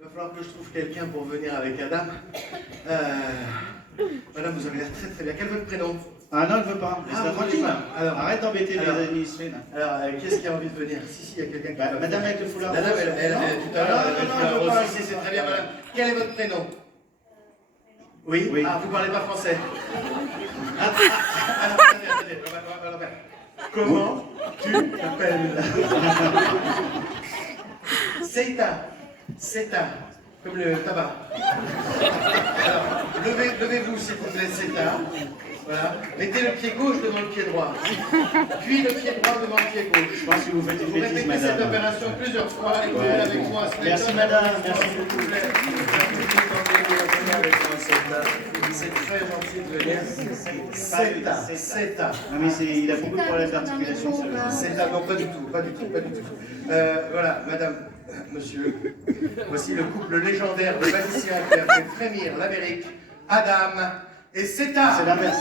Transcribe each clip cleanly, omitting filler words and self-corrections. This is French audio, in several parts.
Il va falloir que je trouve quelqu'un pour venir avec Adam. Madame, vous avez l'air très très bien. Quel est votre prénom? Ah non, elle ne veut pas. Laisse-la tranquille. Alors, arrête d'embêter les administrés. Alors, qui est-ce qui a envie de venir? Si, il y a quelqu'un qui va. Madame avec le foulard. Madame, tout à l'heure, elle non, veut pas. Si, c'est très bien, madame. Quel est votre prénom? Oui. Ah, vous parlez pas français. Alors, attendez. On va faire. Comment tu t'appelles? Seta, comme le tabac. Alors, levez-vous s'il vous plaît, Seta. Voilà. Mettez le pied gauche devant le pied droit. Puis le pied droit devant le pied gauche. Je pense que vous faites une bêtise, répétez madame. cette opération plusieurs fois et vous venez avec moi. Merci, madame. Merci beaucoup. C'est très gentil de venir. Seta. Non, mais il a beaucoup de problèmes d'articulation, celui-là. Seta, non, pas du tout. Voilà, madame, monsieur, voici le couple légendaire de magiciens qui a fait frémir l'Amérique, Adam et Seta. C'est l'inverse.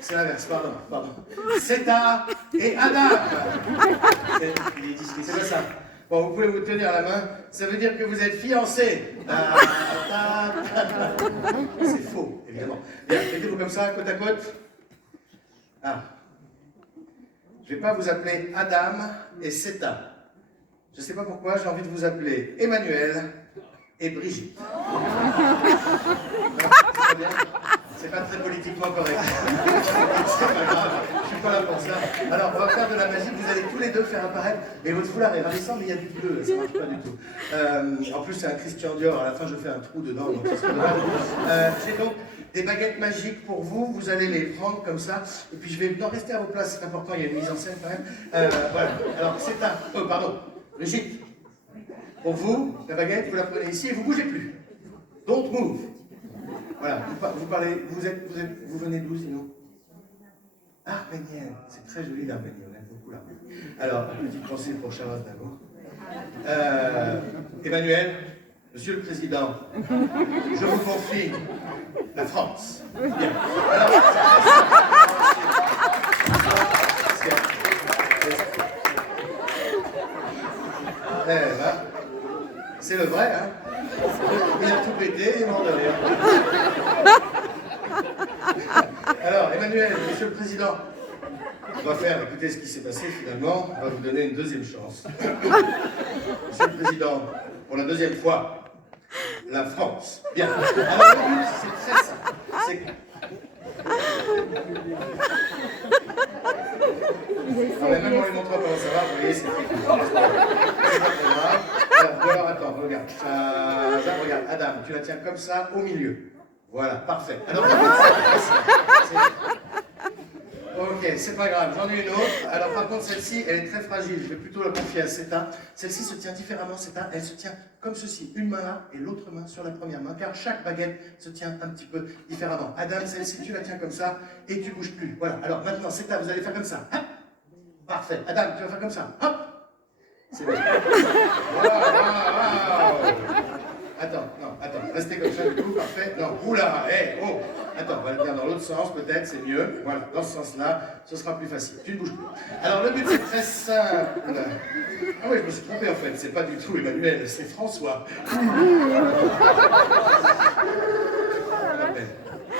C'est l'inverse, pardon. Seta et Adam. C'est pas ça. Bon, vous pouvez vous tenir la main, ça veut dire que vous êtes fiancés. C'est faux, évidemment. Bien, mettez-vous comme ça, côte à côte. Ah. Je ne vais pas vous appeler Adam et Seta. Je ne sais pas pourquoi, j'ai envie de vous appeler Emmanuel et Brigitte. C'est pas très politiquement correct. C'est pas grave, je suis pas là pour ça. Alors, on va faire de la magie, vous allez tous les deux faire apparaître. Et votre foulard est ravissant, mais il y a du bleu, ça marche pas du tout. En plus, c'est un Christian Dior, à la fin, je fais un trou dedans, donc ça serait dommage. J'ai donc des baguettes magiques pour vous, vous allez les prendre comme ça, et puis je vais non, rester à vos places, c'est important, il y a une mise en scène quand même. Voilà, alors c'est un... Oh, pardon, Brigitte. Pour vous, la baguette, vous la prenez ici et vous bougez plus. Don't move. Voilà, vous parlez, vous venez d'où sinon? Arménienne, c'est très joli l'Arménie, on aime beaucoup l'Arménie. Alors, une petite pensée pour Charlotte d'abord. Emmanuel, Monsieur le Président, je vous confie la France. Bien. Alors, c'est le vrai, hein? Il a tout pété, il est mort de rire. Alors, Emmanuel, Monsieur le Président, on va faire, écoutez ce qui s'est passé finalement, on va vous donner une deuxième chance. Monsieur le Président, pour la deuxième fois, la France. Bien. Alors, le but, c'est très simple. C'est que... Ah, mais même on les montre pas comment ça va, vous voyez, c'est pas très grave. Alors, attends, regarde. Regarde, Adam, tu la tiens comme ça, au milieu. Voilà, parfait. Alors, ok, c'est pas grave, j'en ai une autre. Alors, par contre, celle-ci, elle est très fragile. Je vais plutôt la confier à Seta. Celle-ci se tient différemment, Seta. Elle se tient comme ceci. Une main là et l'autre main sur la première main, car chaque baguette se tient un petit peu différemment. Adam, celle-ci, tu la tiens comme ça et tu bouges plus. Voilà. Alors, maintenant, Seta, vous allez faire comme ça. Hop. Parfait. Adam, tu vas faire comme ça. Hop. C'est bon. Attends, restez comme ça du coup, parfait. Non, oula, oh. Attends, on va le faire dans l'autre sens, peut-être, c'est mieux. Voilà, dans ce sens-là, ce sera plus facile. Tu ne bouges plus. Alors, le but, c'est très simple. Ah oui, je me suis trompé en fait, c'est pas du tout Emmanuel, c'est François.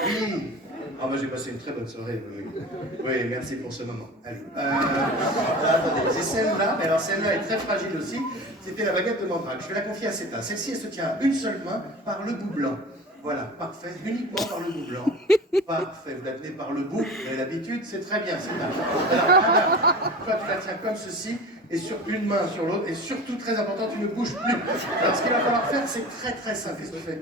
Oui. Ah bah j'ai passé une très bonne soirée, oui, merci pour ce moment. Allez. Attendez, j'ai celle-là, mais alors celle-là est très fragile aussi. C'était la baguette de Mandrake. Je vais la confier à Seta. Celle-ci, elle se tient à une seule main par le bout blanc. Voilà, parfait, uniquement par le bout blanc. Parfait, vous la tenez par le bout, vous avez l'habitude, c'est très bien, Seta. Alors, toi tu la tiens comme ceci, et sur une main sur l'autre, et surtout, très important, tu ne bouges plus. Alors ce qu'il va falloir faire, c'est très très simple. Qu'est-ce que tu fais?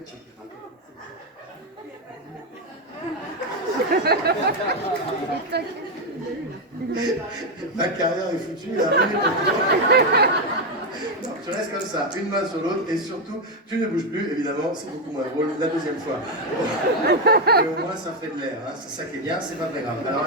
Ma carrière est foutue, là. Non, tu restes comme ça, une main sur l'autre, et surtout, tu ne bouges plus, évidemment, c'est beaucoup moins drôle la deuxième fois. Et au moins, ça fait de l'air, hein. C'est ça qui est bien, c'est pas très grave. Alors,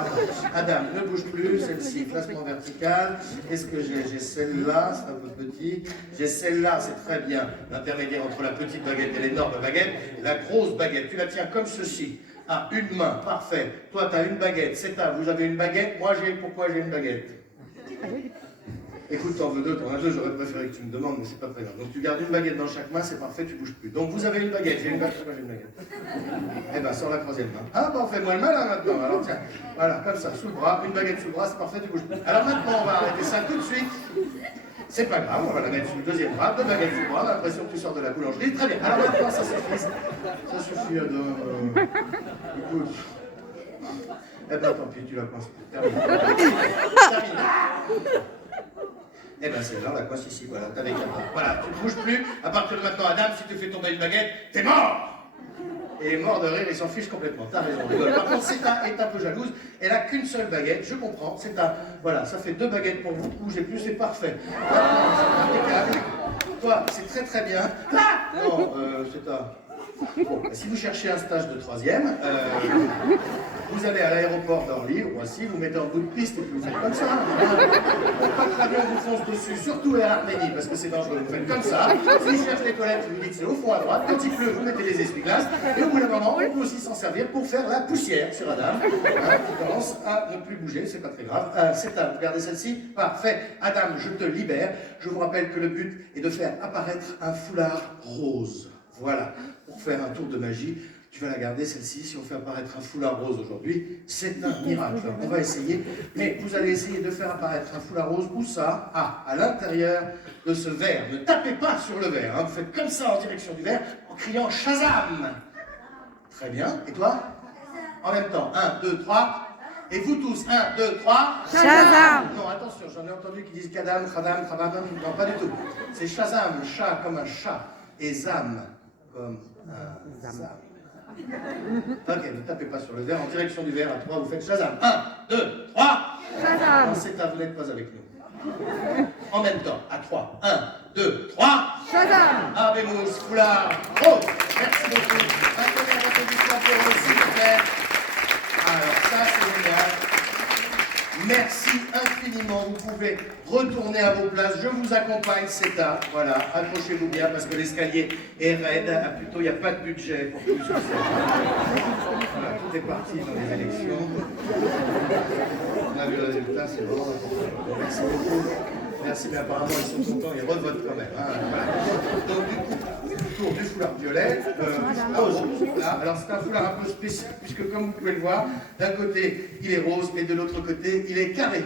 Adam, ne bouge plus, celle-ci, placement vertical. Qu'est-ce que j'ai? J'ai celle-là, c'est un peu petit. J'ai celle-là, c'est très bien. L'intermédiaire entre la petite baguette et l'énorme baguette. La grosse baguette, tu la tiens comme ceci. Ah, une main, parfait. Toi, tu as une baguette. C'est vous avez une baguette. Moi, pourquoi j'ai une baguette? Écoute, t'en veux deux, t'en as deux, j'aurais préféré que tu me demandes, mais c'est pas très grave. Donc tu gardes une baguette dans chaque main, c'est parfait, tu bouges plus. Donc vous avez une baguette, j'ai une baguette, moi j'ai une baguette. Eh ben, sors la troisième main. Ah, bah, fais-moi le malin maintenant. Alors tiens, voilà, comme ça, sous le bras, une baguette sous le bras, c'est parfait, tu bouges plus. Alors maintenant, on va arrêter ça tout de suite. C'est pas grave, on va la mettre sous le deuxième bras, deux baguettes sous le bras, on a l'impression que tu sors de la boulangerie. Très bien. Alors maintenant, ça suffit. Ça suffit, Adam. Écoute. Eh ben, tant pis, tu la coinces. Terminé. Terminé. Eh ben, c'est là, la coince ici, voilà, t'avais qu'à part. Voilà, tu ne bouges plus. À partir de maintenant, Adam, si tu fais tomber une baguette, t'es mort! Et mort de rire, il s'en fiche complètement. T'as raison, rigole. Par contre, Seta est un peu jalouse. Elle a qu'une seule baguette, je comprends. Seta, voilà, ça fait 2 baguettes pour vous. Bougez plus, c'est parfait. C'est impeccable. Toi, c'est très très bien. Ah non, Seta. Bon, si vous cherchez un stage de 3e, vous allez à l'aéroport d'Orly, ou Roissy, vous mettez en bout de piste et puis vous faites comme ça. Pas que l'avion vous fonce dessus, surtout à Arménie, parce que c'est dangereux, vous faites comme ça. S'il cherche les toilettes, vous lui dites c'est au fond à droite. Quand il pleut, vous mettez les essuie-glaces. Et au bout d'un moment, on peut aussi s'en servir pour faire la poussière sur Adam, qui commence à ne plus bouger, c'est pas très grave. C'est à vous regardez celle-ci. Parfait. Adam, je te libère. Je vous rappelle que le but est de faire apparaître un foulard rose. Voilà, pour faire un tour de magie, tu vas la garder celle-ci. Si on fait apparaître un foulard rose aujourd'hui, c'est un miracle. On va essayer, mais vous allez essayer de faire apparaître un foulard rose. Où ça? Ah, à l'intérieur de ce verre. Ne tapez pas sur le verre, hein. Vous faites comme ça en direction du verre, en criant Shazam. Très bien, et toi? En même temps, 1, 2, 3. Et vous tous, 1, 2, 3. Shazam! Non, attention, j'en ai entendu qui disent Kadam, Khadam, Khadam. Non, pas du tout. C'est Shazam, chat comme un chat, et Zam comme un Zam. Ok, ne tapez pas sur le verre, en direction du verre, à 3, vous faites Shazam. 1, 2, 3. Shazam! Non, c'est à vous n'êtes pas avec nous. En même temps, à 3. 1, 2, 3. Shazam! Abemous, foulard, rose. Merci beaucoup. Un premier applaudissement pour vous, s'il vous plaît. Alors ça, c'est génial. Merci infiniment. Vous pouvez retourner à vos places. Je vous accompagne, Seta. Voilà, accrochez-vous bien parce que l'escalier est raide. Ah, plutôt, il n'y a pas de budget pour tout ça. Voilà, tout est parti dans les élections. On a vu le résultat, c'est vraiment important. Merci beaucoup. Merci, mais apparemment, ils sont contents, ils revotent quand même. Hein, voilà. Donc, du coup, tour du foulard violet, rose. Là, alors, c'est un foulard un peu spécial, puisque comme vous pouvez le voir, d'un côté, il est rose, et de l'autre côté, il est carré.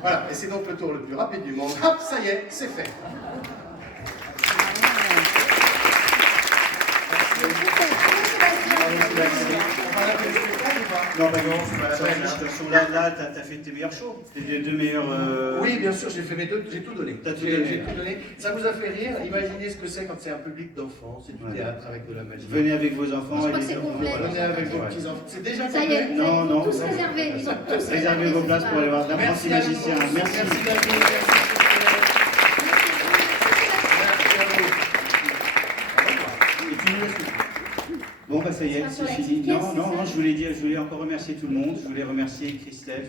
Voilà, et c'est donc le tour le plus rapide du monde. Hop, ça y est, c'est fait. Non, bah non, c'est pas la peine. De toute façon, là, t'as fait tes meilleurs shows. Tes 2 meilleurs. Oui, bien sûr, j'ai fait mes deux, j'ai tout donné. T'as tout donné. J'ai tout donné. Ça vous a fait rire? Imaginez ce que c'est quand c'est un public d'enfants, c'est du théâtre avec de la magie. Venez avec vos enfants. Je crois et que les c'est enfants. complet. Venez avec vos petits-enfants. C'est déjà Ça y complet? est, Non, ils non. ont tous réservé. Ils ont tous Réservez vos places pour aller voir l'apprenti magicien. Merci. Merci David. Et tu nous laisses tout. Bon, bah ça y est, c'est fini. Non, je voulais encore remercier tout le monde. Je voulais remercier Christelle.